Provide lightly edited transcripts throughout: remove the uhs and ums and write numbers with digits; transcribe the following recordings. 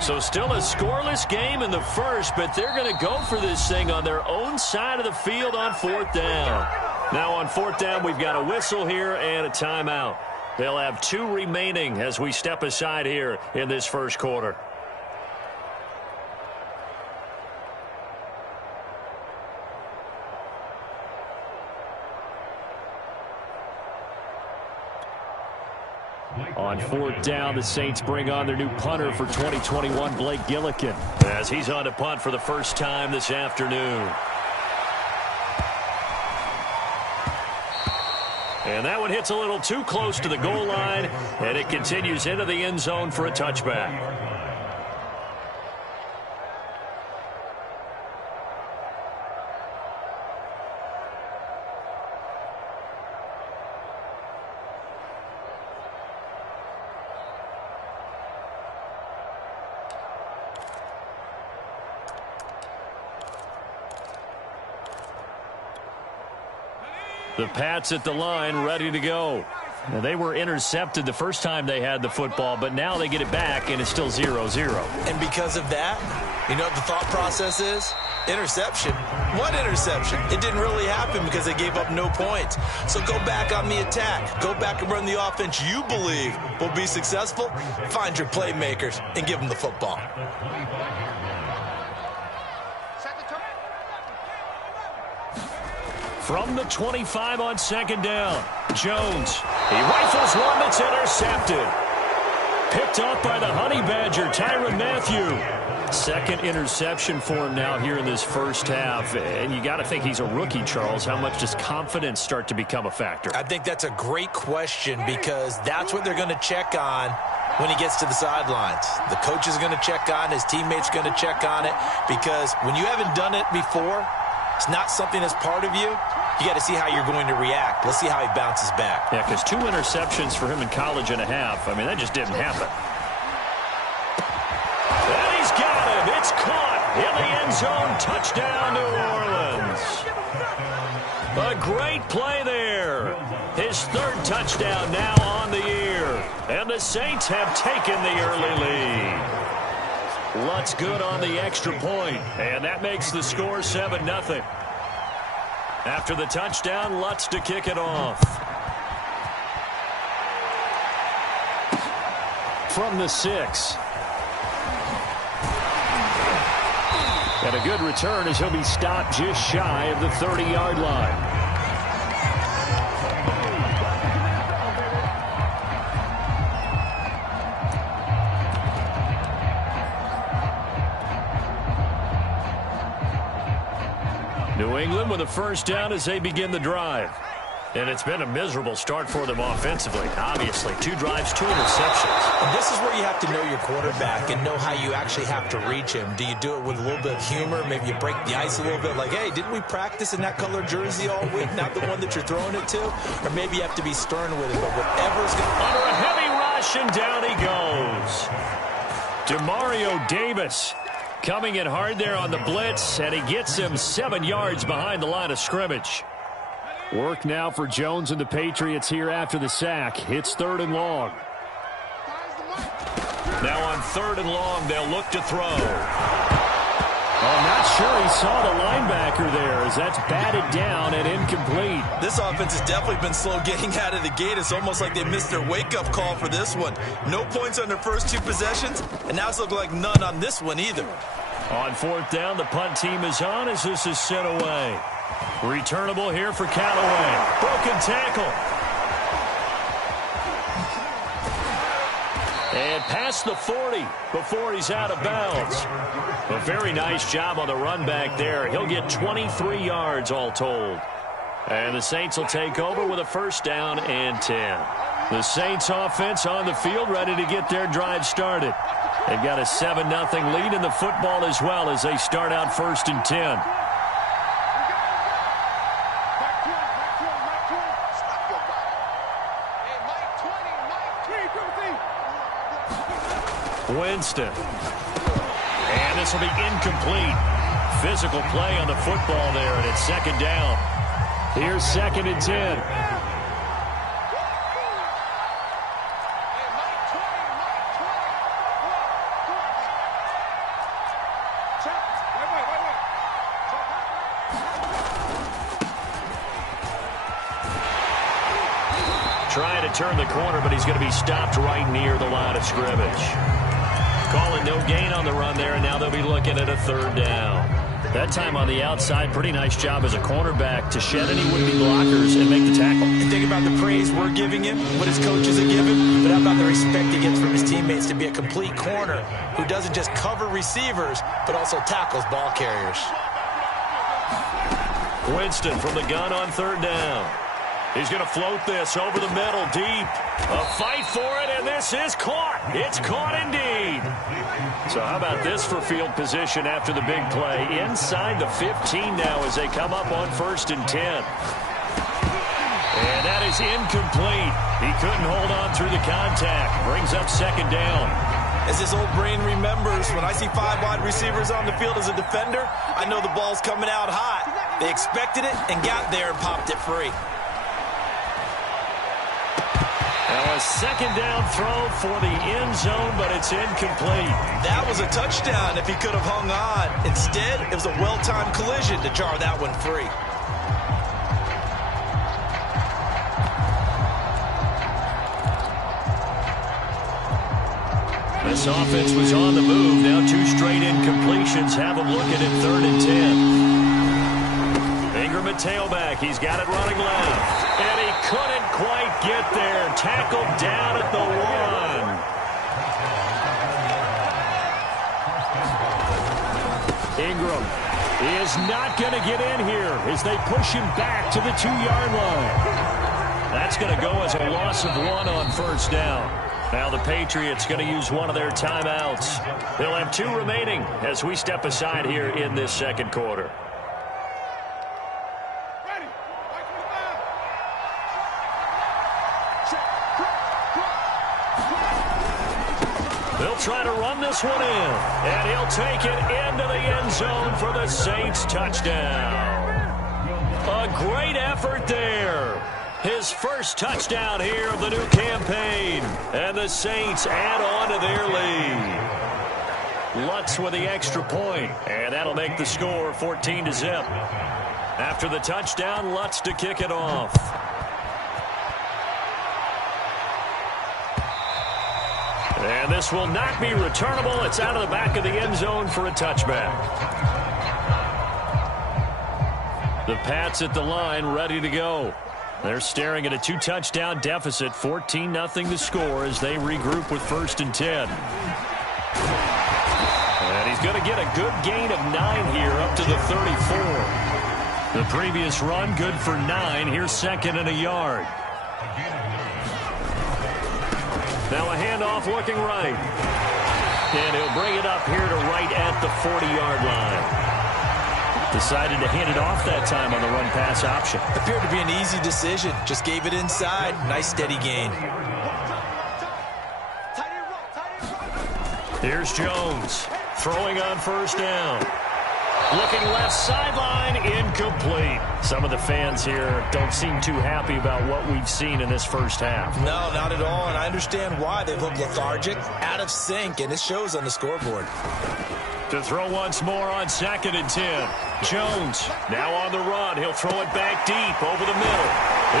So still a scoreless game in the first, but they're going to go for this thing on their own side of the field on 4th down. Now on 4th down, we've got a whistle here and a timeout. They'll have 2 remaining as we step aside here in this first quarter. On 4th down, the Saints bring on their new punter for 2021, Blake Gillikin, as he's on to punt for the first time this afternoon. And that one hits a little too close to the goal line, and it continues into the end zone for a touchback. The Pats at the line, ready to go. Now, they were intercepted the first time they had the football, but now they get it back, and it's still 0-0. And because of that, you know what the thought process is? Interception. What interception? It didn't really happen because they gave up no points. So go back on the attack. Go back and run the offense you believe will be successful. Find your playmakers and give them the football. From the 25 on 2nd down, Jones. He rifles one that's intercepted. Picked up by the Honey Badger, Tyrann Mathieu. 2nd interception for him now here in this first half. And you got to think he's a rookie, Charles. How much does confidence start to become a factor? I think that's a great question because that's what they're going to check on when he gets to the sidelines. The coach is going to check on, his teammates going to check on it, because when you haven't done it before, it's not something that's part of you. You got to see how you're going to react. Let's see how he bounces back. Yeah, because 2 interceptions for him in college and a half. I mean, that just didn't happen. And he's got him. It's caught in the end zone. Touchdown, New Orleans. A great play there. His 3rd touchdown now on the year. And the Saints have taken the early lead. Lutz good on the extra point, and that makes the score 7-0. After the touchdown, Lutz to kick it off. From the 6. And a good return as he'll be stopped just shy of the 30-yard line. New England with a first down as they begin the drive. And it's been a miserable start for them offensively. Obviously, 2 drives, 2 interceptions. And this is where you have to know your quarterback and know how you actually have to reach him. Do you do it with a little bit of humor? Maybe you break the ice a little bit, like, hey, didn't we practice in that color jersey all week, not the one that you're throwing it to? Or maybe you have to be stern with him, but whatever's going to... Under a heavy rush, and down he goes. Demario Davis coming in hard there on the blitz, and he gets him 7 yards behind the line of scrimmage. Work now for Jones and the Patriots here after the sack. It's 3rd and long. Now on 3rd and long, they'll look to throw. I'm not sure he saw the linebacker there as that's batted down and incomplete. This offense has definitely been slow getting out of the gate. It's almost like they missed their wake-up call for this one. No points on their first 2 possessions, and now it's looking like none on this one either. On 4th down, the punt team is on as this is sent away. Returnable here for Callaway. Broken tackle. And past the 40 before he's out of bounds. A very nice job on the run back there. He'll get 23 yards all told. And the Saints will take over with a first down and 10. The Saints offense on the field ready to get their drive started. They've got a 7-0 lead in the football as well as they start out 1st and 10. Winston. And this will be incomplete. Physical play on the football there, and it's 2nd down. Here's 2nd and 10. Trying to turn the corner, but he's going to be stopped right near the line of scrimmage. Calling no gain on the run there, and now they'll be looking at a third down. That time on the outside, pretty nice job as a cornerback to shed any would-be blockers and make the tackle. And think about the praise we're giving him, what his coaches are giving, but how about the respect he gets from his teammates to be a complete corner who doesn't just cover receivers, but also tackles ball carriers. Winston from the gun on third down. He's going to float this over the middle, deep. A fight for it, and this is caught. It's caught indeed. So how about this for field position after the big play? Inside the 15 now as they come up on 1st and 10. And that is incomplete. He couldn't hold on through the contact. Brings up 2nd down. As his old brain remembers, when I see 5 wide receivers on the field as a defender, I know the ball's coming out hot. They expected it and got there and popped it free. Now a 2nd down throw for the end zone, but it's incomplete. That was a touchdown if he could have hung on. Instead, it was a well-timed collision to jar that one free. This offense was on the move. Now 2 straight incompletions have them looking at 3rd and 10. Ingram at tailback. He's got it running left. And he couldn't quite get there. Tackled down at the 1. Ingram is not going to get in here as they push him back to the 2-yard line. That's going to go as a loss of 1 on 1st down. Now the Patriots going to use one of their timeouts. They'll have 2 remaining as we step aside here in this 2nd quarter. They'll try to run this one in, and he'll take it into the end zone for the Saints touchdown. A great effort there. His first touchdown here of the new campaign, and the Saints add on to their lead. Lutz with the extra point, and that'll make the score 14-0. After the touchdown, Lutz to kick it off. And this will not be returnable. It's out of the back of the end zone for a touchback. The Pats at the line, ready to go. They're staring at a 2-touchdown deficit, 14-0 the score as they regroup with 1st and 10. And he's going to get a good gain of 9 here up to the 34. The previous run, good for 9. Here's 2nd and a yard. Now a handoff looking right. And he'll bring it up here to right at the 40-yard line. Decided to hand it off that time on the run-pass option. Appeared to be an easy decision. Just gave it inside. Nice steady gain. Here's Jones. Throwing on 1st down. Looking left sideline, incomplete. Some of the fans here don't seem too happy about what we've seen in this first half. No, not at all, and I understand why. They look lethargic, out of sync, and it shows on the scoreboard. To throw once more on 2nd and 10. Jones now on the run. He'll throw it back deep over the middle.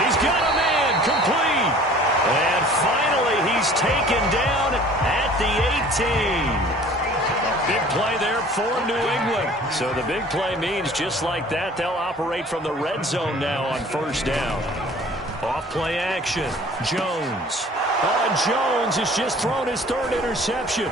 He's got a man complete. And finally he's taken down at the 18. Big play there for New England. So the big play means just like that, they'll operate from the red zone now on 1st down. Off play action. Jones. Jones has just thrown his 3rd interception.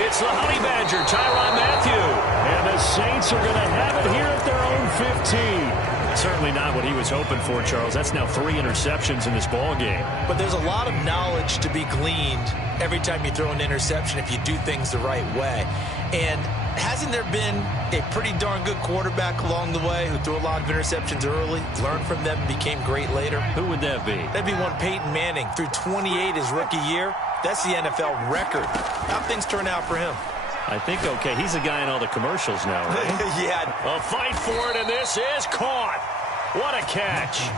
It's the Honey Badger, Tyrann Mathieu. And the Saints are going to have it here at their own 15. Certainly not what he was hoping for, Charles. That's now 3 interceptions in this ball game. But there's a lot of knowledge to be gleaned every time you throw an interception if you do things the right way. And hasn't there been a pretty darn good quarterback along the way who threw a lot of interceptions early, learned from them, and became great later? Who would that be? That'd be one Peyton Manning. Threw 28 his rookie year. That's the NFL record. How'd things turn out for him? I think, okay, he's a guy in all the commercials now, right? Yeah. A fight for it, and this is caught. What a catch.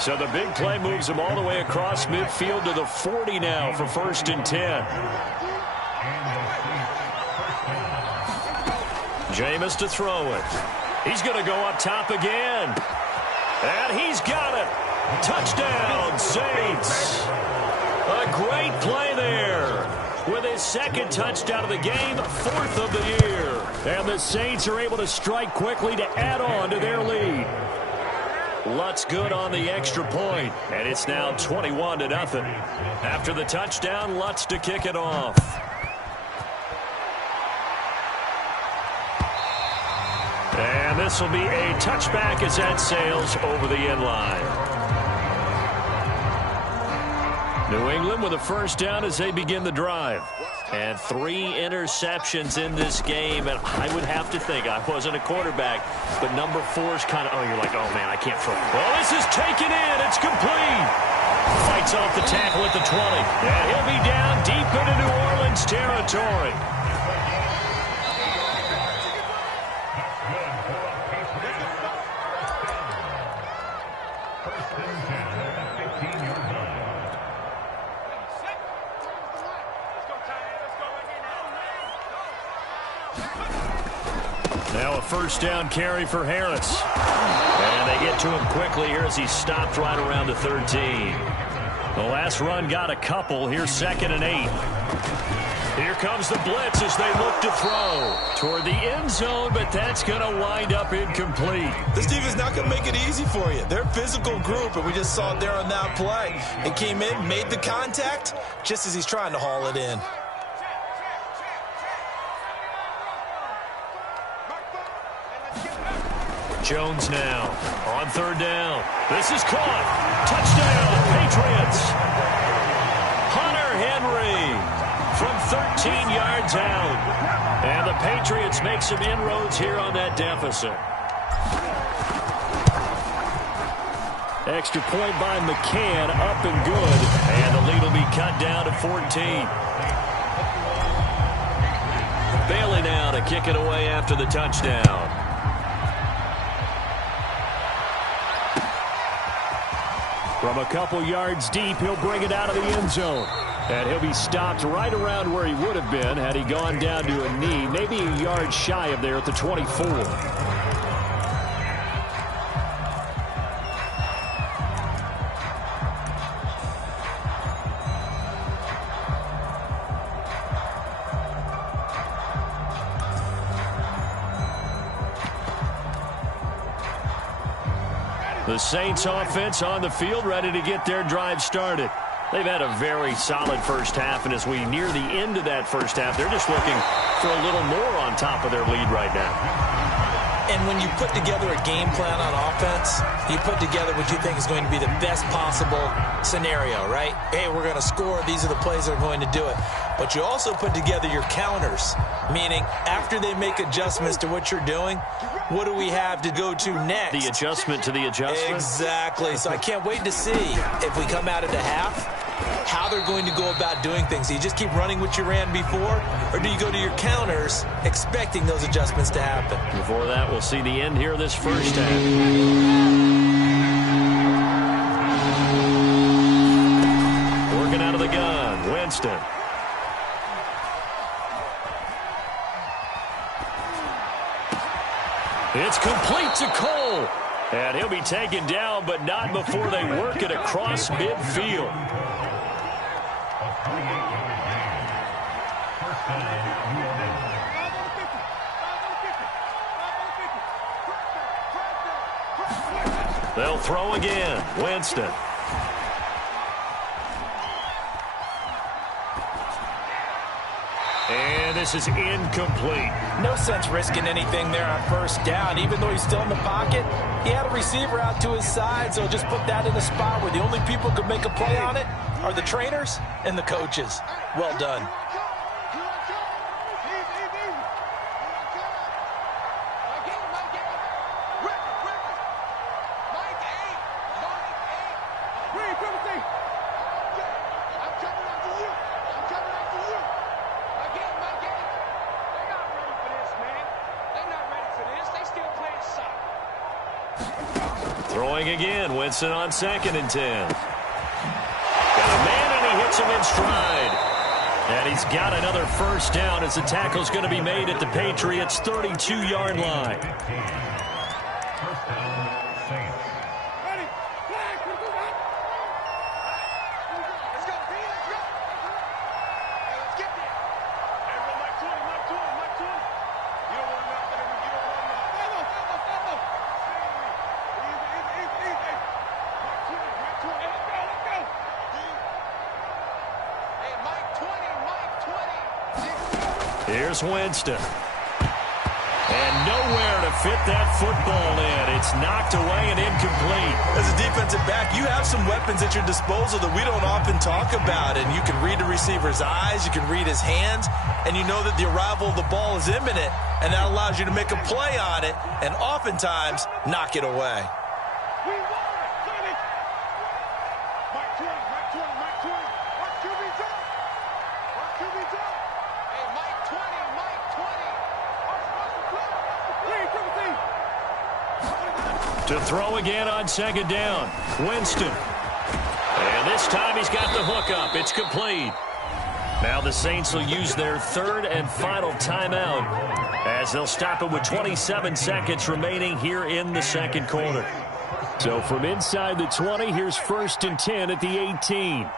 So the big play moves him all the way across midfield to the 40 now for 1st and 10. Jameis to throw it. He's going to go up top again. And he's got it. Touchdown, Saints. A great play there. With his second touchdown of the game, fourth of the year. And the Saints are able to strike quickly to add on to their lead. Lutz good on the extra point, and it's now 21-0. After the touchdown, Lutz to kick it off. And this will be a touchback as that sails over the end line. New England with a first down as they begin the drive. And 3 interceptions in this game. And I would have to think, I wasn't a quarterback, but number 4 is kind of, oh, you're like, oh, man, I can't throw. Well, this is taken in. It's complete. Fights off the tackle at the 20. And he'll be down deep into New Orleans territory. Now a first down carry for Harris. And they get to him quickly here as he's stopped right around the 13. The last run got a couple. Here's 2nd and 8. Here comes the blitz as they look to throw toward the end zone, but that's going to wind up incomplete. This defense is not going to make it easy for you. They're a physical group, and we just saw it there on that play. It came in, made the contact, just as he's trying to haul it in. Jones now on 3rd down. This is caught. Touchdown, Patriots. Hunter Henry from 13 yards out. And the Patriots make some inroads here on that deficit. Extra point by McCann, up and good. And the lead will be cut down to 14. Bailey now to kick it away after the touchdown. From a couple yards deep, he'll bring it out of the end zone. And he'll be stopped right around where he would have been had he gone down to a knee, maybe a yard shy of there at the 24. The Saints offense on the field, ready to get their drive started. They've had a very solid first half, and as we near the end of that first half, they're just looking for a little more on top of their lead right now. And when you put together a game plan on offense, you put together what you think is going to be the best possible scenario, right? Hey, we're going to score. These are the plays that are going to do it. But you also put together your counters, meaning after they make adjustments to what you're doing, what do we have to go to next? The adjustment to the adjustment? Exactly. So I can't wait to see if we come out of the half, how they're going to go about doing things. Do you just keep running what you ran before, or do you go to your counters expecting those adjustments to happen? Before that, we'll see the end here of this first half. Working out of the gun, Winston. It's complete to Cole. And he'll be taken down, but not before they work it across midfield. They'll throw again. Winston. And this is incomplete. No sense risking anything there on first down. Even though he's still in the pocket, he had a receiver out to his side, so just put that in a spot where the only people who can make a play on it are the trainers and the coaches. Well done. Throwing again, Winston on 2nd and 10. Got a man, and he hits him in stride. And he's got another first down as the tackle's going to be made at the Patriots' 32-yard line. Here's Winston. And nowhere to fit that football in. It's knocked away and incomplete. As a defensive back, you have some weapons at your disposal that we don't often talk about. And you can read the receiver's eyes, you can read his hands, and you know that the arrival of the ball is imminent. And that allows you to make a play on it and oftentimes knock it away. To throw again on second down. Winston. And this time he's got the hook up. It's complete. Now the Saints will use their third and final timeout as they'll stop it with 27 seconds remaining here in the second quarter. So from inside the 20, here's 1st and 10 at the 18.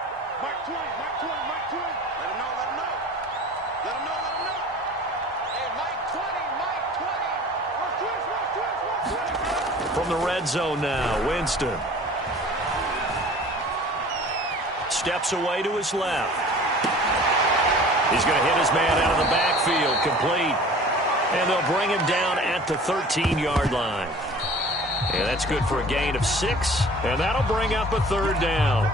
From the red zone now, Winston. Steps away to his left. He's going to hit his man out of the backfield, complete. And they'll bring him down at the 13-yard line. And that's good for a gain of 6, and that'll bring up a third down.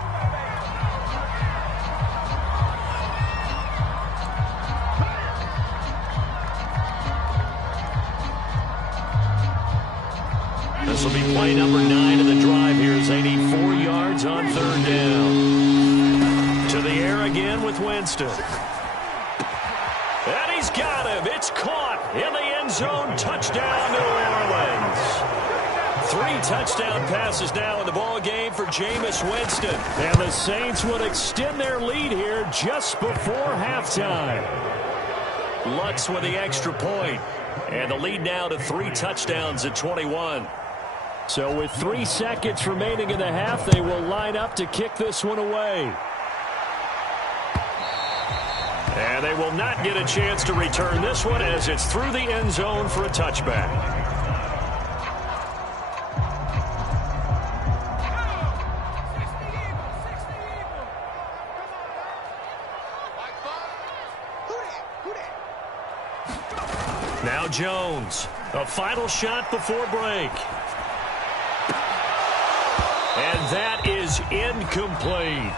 This will be play number 9 of the drive here as they need 4 yards on third down. To the air again with Winston. And he's got him. It's caught in the end zone. Touchdown, New Orleans. 3 touchdown passes now in the ball game for Jameis Winston. And the Saints would extend their lead here just before halftime. Lutz with the extra point. And the lead now to 3 touchdowns at 21. So with 3 seconds remaining in the half, they will line up to kick this one away. And they will not get a chance to return this one as it's through the end zone for a touchback. Now Jones, a final shot before break. And that is incomplete.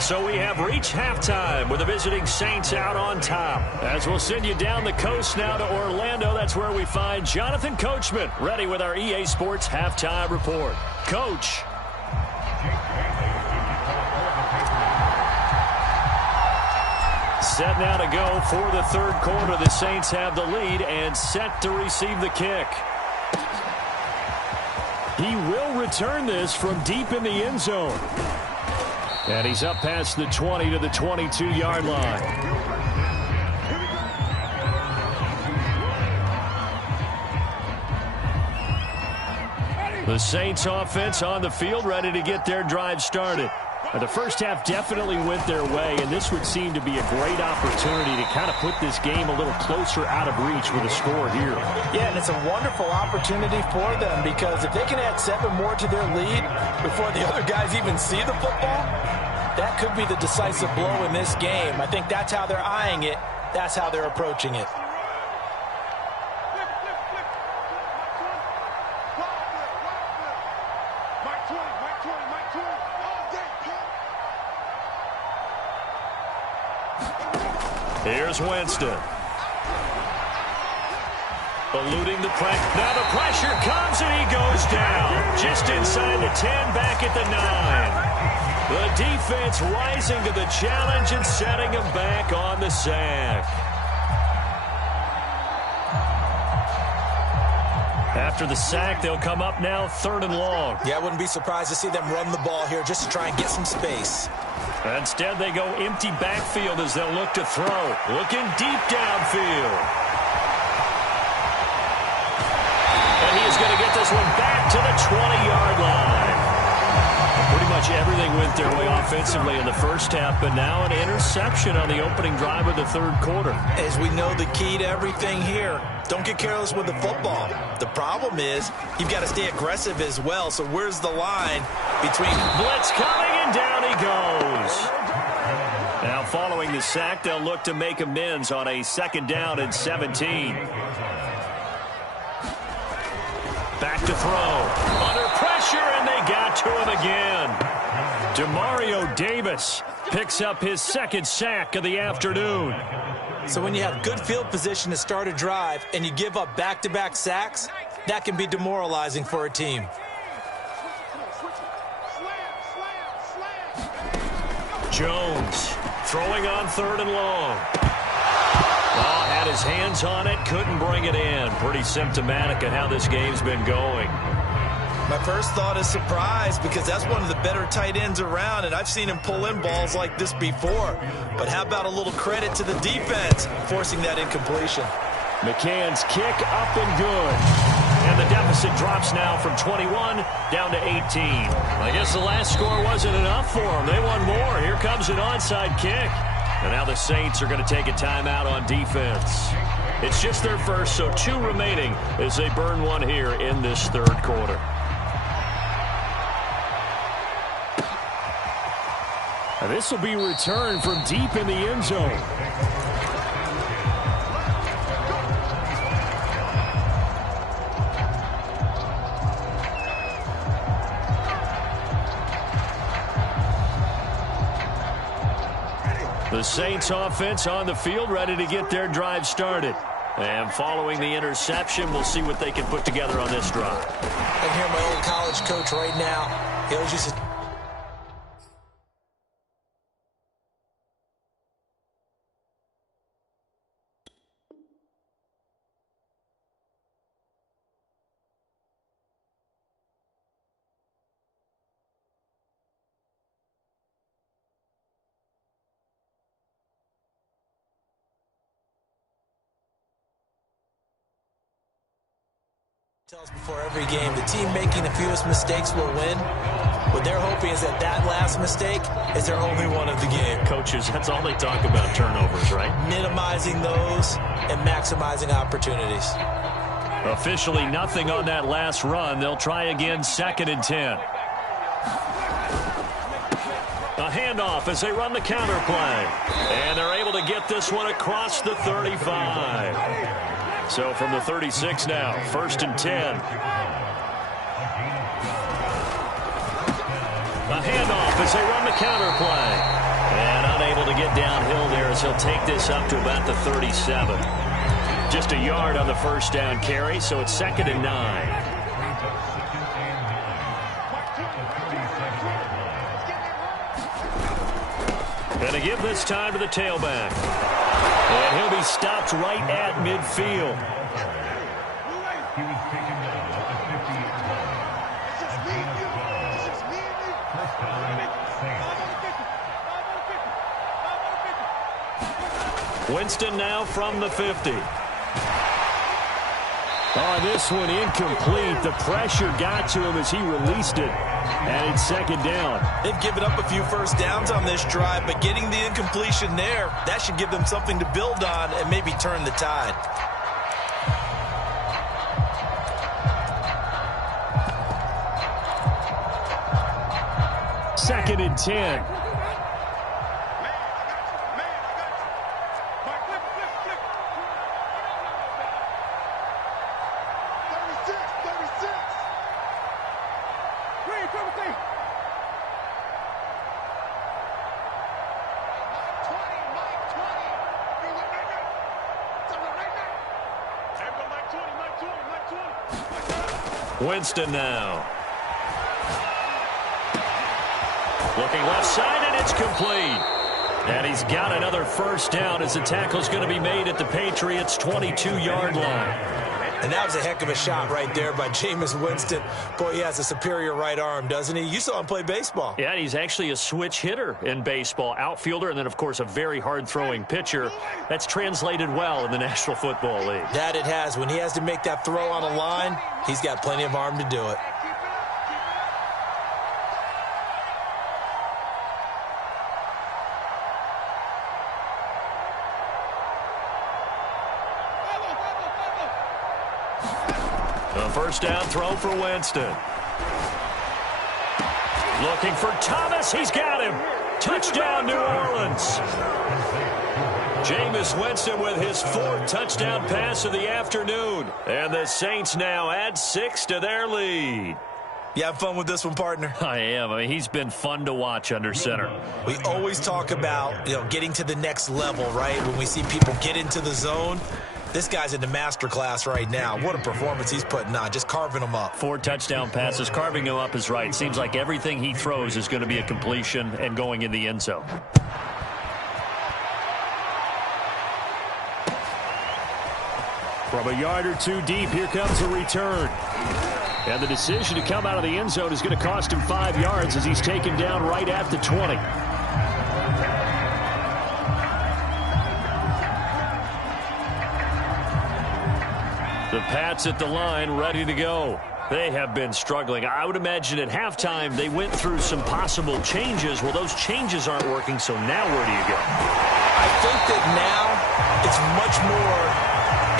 So we have reached halftime with the visiting Saints out on top. As we'll send you down the coast now to Orlando, that's where we find Jonathan Coachman ready with our EA Sports halftime report. Coach. Set now to go for the third quarter. The Saints have the lead and set to receive the kick. He will return this from deep in the end zone. And he's up past the 20 to the 22-yard line. The Saints offense on the field ready to get their drive started. The first half definitely went their way, and this would seem to be a great opportunity to kind of put this game a little closer out of reach with a score here. Yeah, and it's a wonderful opportunity for them because if they can add 7 more to their lead before the other guys even see the football, that could be the decisive blow in this game. I think that's how they're eyeing it. That's how they're approaching it. Here's Winston. Eluding the pressure. Now the pressure comes and he goes down. Just inside the 10, back at the 9. The defense rising to the challenge and setting him back on the sack. After the sack, they'll come up now 3rd and long. Yeah, I wouldn't be surprised to see them run the ball here just to try and get some space. Instead, they go empty backfield as they'll look to throw. Looking deep downfield. And he is going to get this one back to the 20-yard line. Pretty much everything went their way offensively in the first half, but now an interception on the opening drive of the third quarter. As we know, the key to everything here, don't get careless with the football. The problem is you've got to stay aggressive as well. So where's the line between... Blitz coming, and down he goes. Now following the sack, they'll look to make amends on a 2nd down and 17. Back to throw. Under pressure, and they got to him again. Demario Davis picks up his 2nd sack of the afternoon. So when you have good field position to start a drive and you give up back-to-back sacks, that can be demoralizing for a team. Jones throwing on 3rd and long. Oh, had his hands on it, couldn't bring it in. Pretty symptomatic of how this game's been going. My first thought is surprise, because that's one of the better tight ends around, and I've seen him pull in balls like this before. But how about a little credit to the defense forcing that incompletion? McCann's kick up and good. And the deficit drops now from 21 down to 18. I guess the last score wasn't enough for them. They won more. Here comes an onside kick. And now the Saints are going to take a timeout on defense. It's just their first, so 2 remaining as they burn one here in this third quarter. And this will be returned from deep in the end zone. The Saints offense on the field, ready to get their drive started. And following the interception, we'll see what they can put together on this drive. I can hear my old college coach right now. He always used to... tells before every game, the team making the fewest mistakes will win. What they're hoping is that that last mistake is their only one of the game. Coaches, that's all they talk about, turnovers, right? Minimizing those and maximizing opportunities. Officially nothing on that last run. They'll try again, 2nd and 10. A handoff as they run the counter play. And they're able to get this one across the 35. So from the 36 now, 1st and 10. A handoff as they run the counter play. And unable to get downhill there as he'll take this up to about the 37. Just a yard on the 1st down carry, so it's 2nd and 9. And to give this time to the tailback. And he'll be stopped right at midfield. Winston now from the 50. Oh, this one incomplete. The pressure got to him as he released it. And it's 2nd down. They've given up a few first downs on this drive, but getting the incompletion there, that should give them something to build on and maybe turn the tide. Second and 10. Winston now. Looking left side, and it's complete. And he's got another first down as the tackle's going to be made at the Patriots' 22-yard line. And that was a heck of a shot right there by Jameis Winston. Boy, he has a superior right arm, doesn't he? You saw him play baseball. Yeah, he's actually a switch hitter in baseball. Outfielder, and then, of course, a very hard-throwing pitcher. That's translated well in the National Football League. That it has. When he has to make that throw on a line, he's got plenty of arm to do it. A first down throw for Winston. Looking for Thomas. He's got him. Touchdown, New Orleans. Jameis Winston with his 4th touchdown pass of the afternoon. And the Saints now add 6 to their lead. You have fun with this one, partner? I am. I mean, he's been fun to watch under center. We always talk about, getting to the next level, right? When we see people get into the zone. This guy's in the master class right now. What a performance he's putting on, just carving them up. 4 touchdown passes. Carving him up is right. Seems like everything he throws is going to be a completion and going in the end zone. From a yard or 2 deep, here comes a return. And the decision to come out of the end zone is going to cost him 5 yards as he's taken down right at the 20. The Pats at the line, ready to go. They have been struggling. I would imagine at halftime they went through some possible changes. Well, those changes aren't working, so now where do you go? I think that now it's much more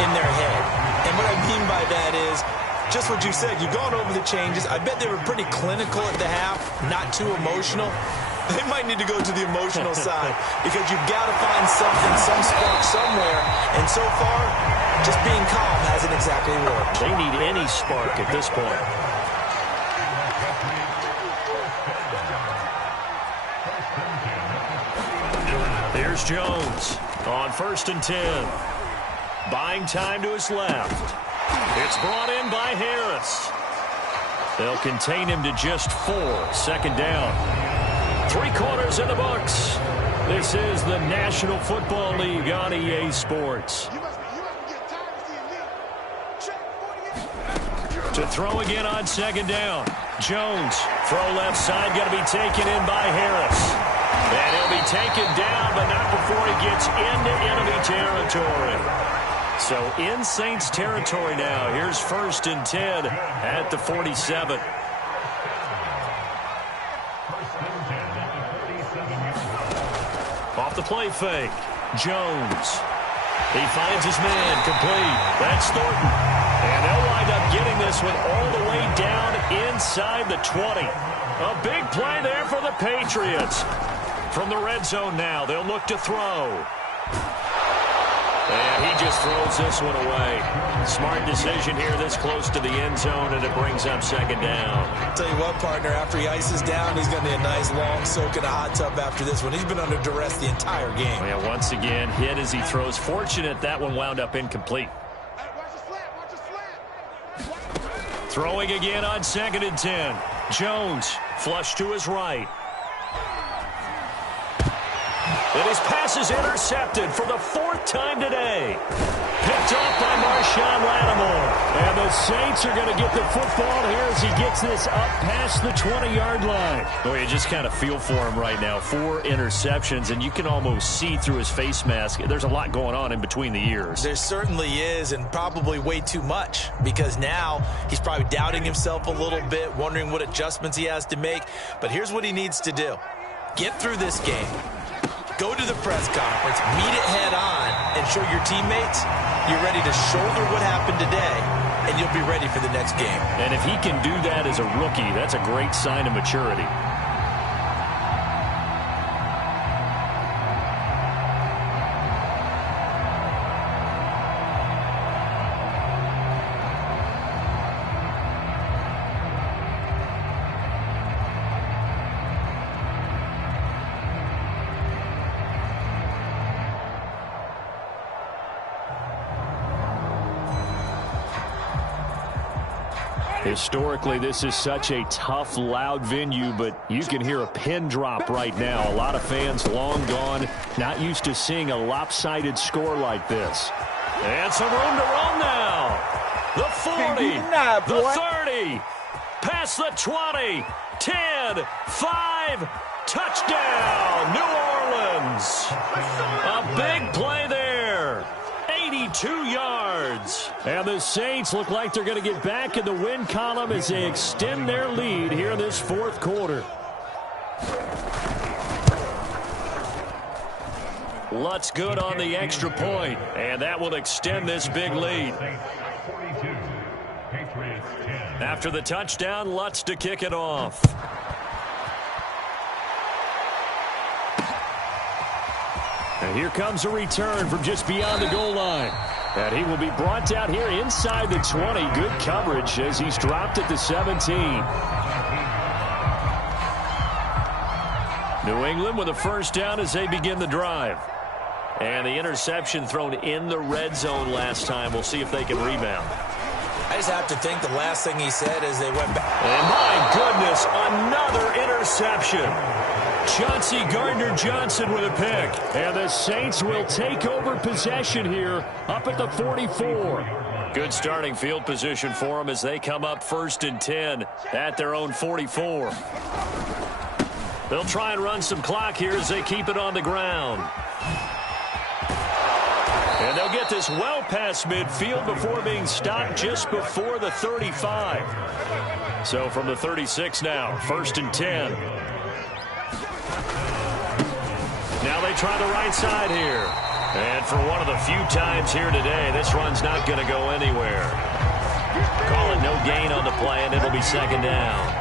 in their head. And what I mean by that is just what you said. You've gone over the changes. I bet they were pretty clinical at the half, not too emotional. They might need to go to the emotional side because you've got to find something, some spark somewhere. And so far, just being calm hasn't exactly worked. They need any spark at this point. Here's Jones on 1st and 10. Buying time to his left. It's brought in by Harris. They'll contain him to just 4. 2nd down. 3 quarters in the books. This is the National Football League on EA Sports. To throw again on 2nd down. Jones, throw left side, going to be taken in by Harris. And he'll be taken down, but not before he gets into enemy territory. So in Saints territory now. Here's 1st and 10 at the 47. Off the play fake. Jones. He finds his man complete. That's Thornton. And they'll wind up getting this one all the way down inside the 20. A big play there for the Patriots. From the red zone now, they'll look to throw. And he just throws this one away. Smart decision here this close to the end zone, and it brings up 2nd down. Tell you what, partner, after he ices down, he's going to need a nice long soak in a hot tub after this one. He's been under duress the entire game. Yeah, once again, hit as he throws. Fortunate that one wound up incomplete. Throwing again on 2nd and 10. Jones, flush to his right. And his pass is intercepted for the 4th time today. Picked off by Marshawn Lattimore. And the Saints are going to get the football here as he gets this up past the 20-yard line. Boy, you just kind of feel for him right now. 4 interceptions, and you can almost see through his face mask. There's a lot going on in between the ears. There certainly is, and probably way too much, because now he's probably doubting himself a little bit, wondering what adjustments he has to make. But here's what he needs to do. Get through this game. Go to the press conference, meet it head on, and show your teammates you're ready to shoulder what happened today, and you'll be ready for the next game. And if he can do that as a rookie, that's a great sign of maturity. Historically, this is such a tough, loud venue, but you can hear a pin drop right now. A lot of fans long gone, not used to seeing a lopsided score like this. And some room to run now. the 40, the 30, past the 20, 10, 5, touchdown, New Orleans. A big play there. 82 yards. And the Saints look like they're going to get back in the win column as they extend their lead here in this fourth quarter. Lutz good on the extra point, and that will extend this big lead. After the touchdown, Lutz to kick it off. And here comes a return from just beyond the goal line. And he will be brought down here inside the 20. Good coverage as he's dropped at the 17. New England with a first down as they begin the drive. And the interception thrown in the red zone last time. We'll see if they can rebound. I just have to think the last thing he said as they went back. And my goodness, another interception. Chauncey Gardner-Johnson with a pick. And the Saints will take over possession here up at the 44. Good starting field position for them as they come up 1st and 10 at their own 44. They'll try and run some clock here as they keep it on the ground. And they'll get this well past midfield before being stopped just before the 35. So from the 36 now, 1st and 10. Now they try the right side here. And for one of the few times here today, this run's not going to go anywhere. Call it no gain on the play, and it'll be 2nd down.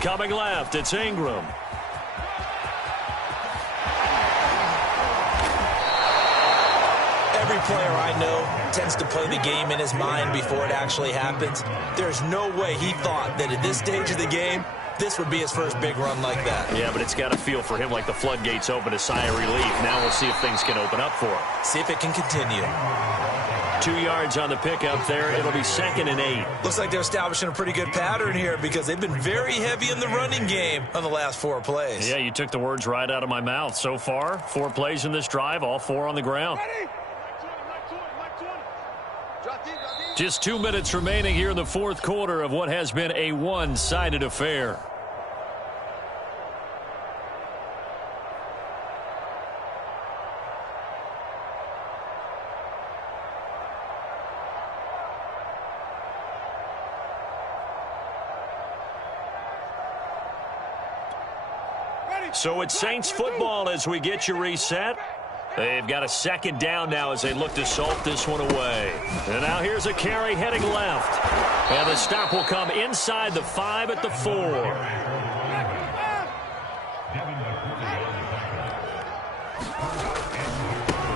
Coming left, it's Ingram. Every player I know tends to play the game in his mind before it actually happens. There's no way he thought that at this stage of the game, this would be his first big run like that. Yeah, but it's got to feel for him like the floodgates open, a sigh of relief. Now we'll see if things can open up for him. See if it can continue. 2 yards on the pickup there. It'll be 2nd and 8. Looks like they're establishing a pretty good pattern here because they've been very heavy in the running game on the last 4 plays. Yeah, you took the words right out of my mouth. So far, 4 plays in this drive, all 4 on the ground. Just 2 minutes remaining here in the fourth quarter of what has been a one-sided affair. So it's Saints football as we get you reset. They've got a 2nd down now as they look to salt this one away. And now here's a carry heading left. And the stop will come inside the 5 at the 4.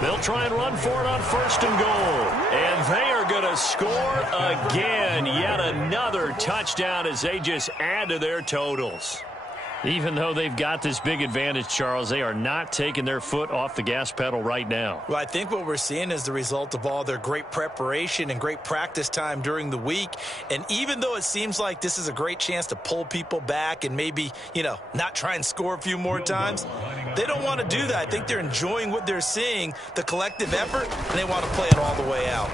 They'll try and run for it on 1st and goal. And they are going to score again. Yet another touchdown as they just add to their totals. Even though they've got this big advantage, Charles, they are not taking their foot off the gas pedal right now. Well, I think what we're seeing is the result of all their great preparation and great practice time during the week. And even though it seems like this is a great chance to pull people back and maybe, not try and score a few more times, they don't want to do that. I think they're enjoying what they're seeing, the collective effort, and they want to play it all the way out.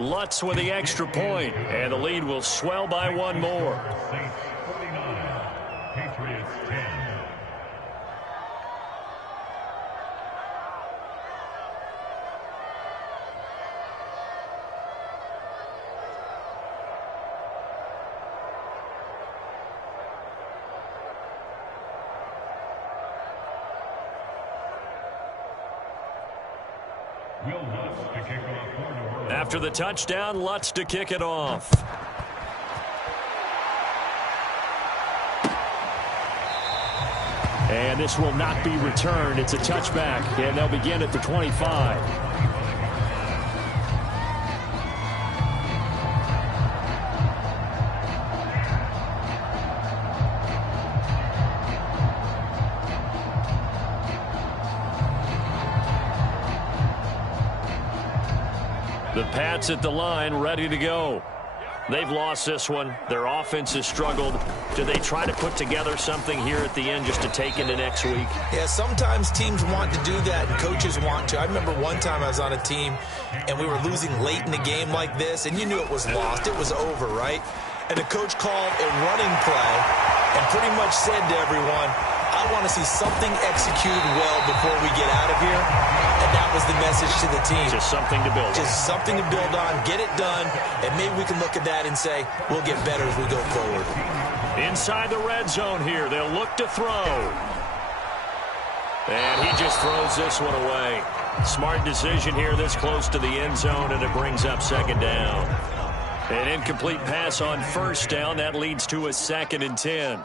Lutz with the extra point, and the lead will swell by 1 more. After the touchdown, Lutz to kick it off. And this will not be returned. It's a touchback, and they'll begin at the 25. The Pats at the line, ready to go. They've lost this one. Their offense has struggled. Do they try to put together something here at the end just to take into next week? Yeah, sometimes teams want to do that and coaches want to. I remember one time I was on a team and we were losing late in the game like this, and you knew it was lost. It was over, right? And the coach called a running play and pretty much said to everyone, I want to see something executed well before we get out of here. And that was the message to the team. Just something to build on. Just something to build on, get it done, and maybe we can look at that and say, we'll get better as we go forward. Inside the red zone here, they'll look to throw. And he just throws this one away. Smart decision here this close to the end zone, and it brings up second down. An incomplete pass on first down. That leads to a 2nd and 10.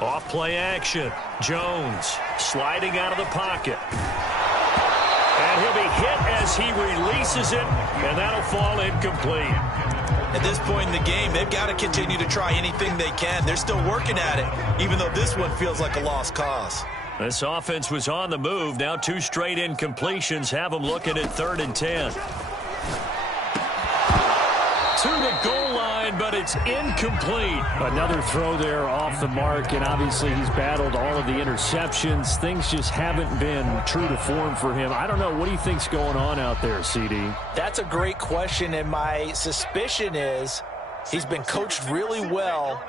Off play action. Jones sliding out of the pocket. And he'll be hit as he releases it, and that'll fall incomplete. At this point in the game, they've got to continue to try anything they can. They're still working at it, even though this one feels like a lost cause. This offense was on the move. Now 2 straight incompletions have them looking at 3rd and 10. To the goal line, but it's incomplete. Another throw there off the mark, and obviously he's battled all of the interceptions. Things just haven't been true to form for him. I don't know. What do you think's going on out there, CD? That's a great question, and my suspicion is he's been coached really well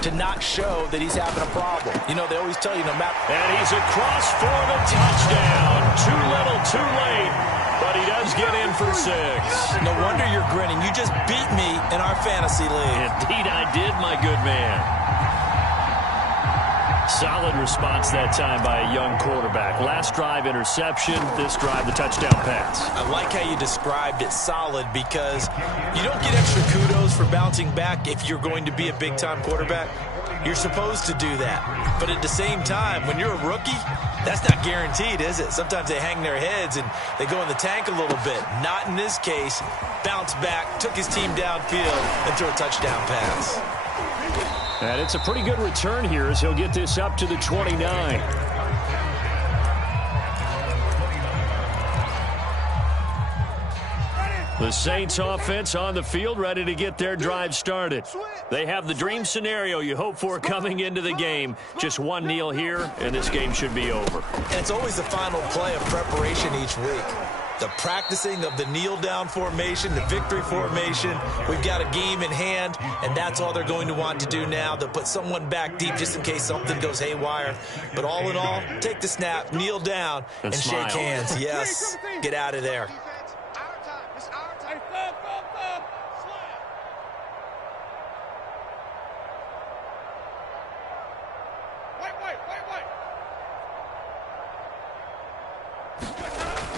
to not show that he's having a problem. You know, they always tell you no matter. And he's across for the touchdown. Too little, too late. But he does get in for 6. No wonder you're grinning. You just beat me in our fantasy league. Indeed I did, my good man. Solid response that time by a young quarterback. Last drive, interception. This drive, the touchdown pass. I like how you described it, solid, because you don't get extra kudos for bouncing back if you're going to be a big-time quarterback. You're supposed to do that. But at the same time, when you're a rookie, that's not guaranteed, is it? Sometimes they hang their heads and they go in the tank a little bit. Not in this case. Bounced back, took his team downfield, and threw a touchdown pass. And it's a pretty good return here as he'll get this up to the 29. The Saints offense on the field, ready to get their drive started. They have the dream scenario you hope for coming into the game. Just one kneel here, and this game should be over. And it's always the final play of preparation each week. The practicing of the kneel-down formation, the victory formation. We've got a game in hand, and that's all they're going to want to do now. They'll put someone back deep just in case something goes haywire. But all in all, take the snap, kneel down, and shake hands. Yes, get out of there.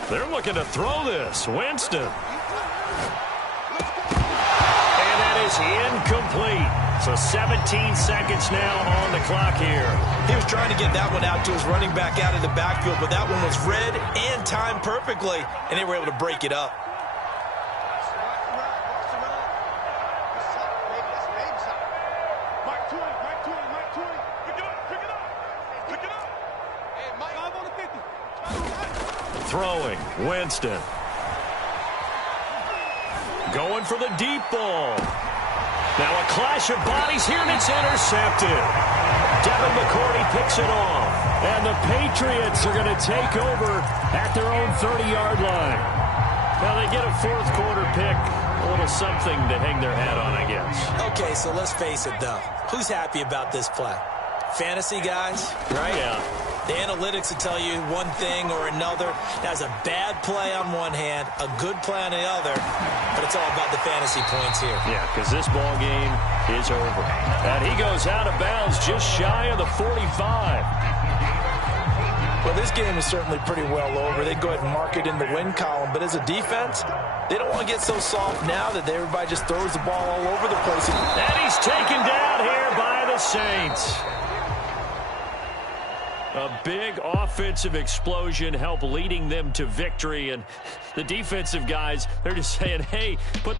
They're looking to throw this. Winston. And that is incomplete. So 17 seconds now on the clock here. He was trying to get that one out to his running back out of the backfield, but that one was read and timed perfectly, and they were able to break it up. Throwing, Winston. Going for the deep ball. Now a clash of bodies here, and it's intercepted. Devin McCourty picks it off. And the Patriots are going to take over at their own 30-yard line. Now they get a fourth quarter pick. A little something to hang their hat on, I guess. Okay, so let's face it, though. Who's happy about this play? Fantasy guys, right? Yeah. The analytics will tell you one thing or another. That's a bad play on one hand, a good play on the other, but it's all about the fantasy points here. Yeah, because this ball game is over. And he goes out of bounds just shy of the 45. Well, this game is certainly pretty well over. They go ahead and mark it in the win column, but as a defense, they don't want to get so soft now that everybody just throws the ball all over the place. And he's taken down here by the Saints. A big offensive explosion helped leading them to victory. And the defensive guys, they're just saying, hey, put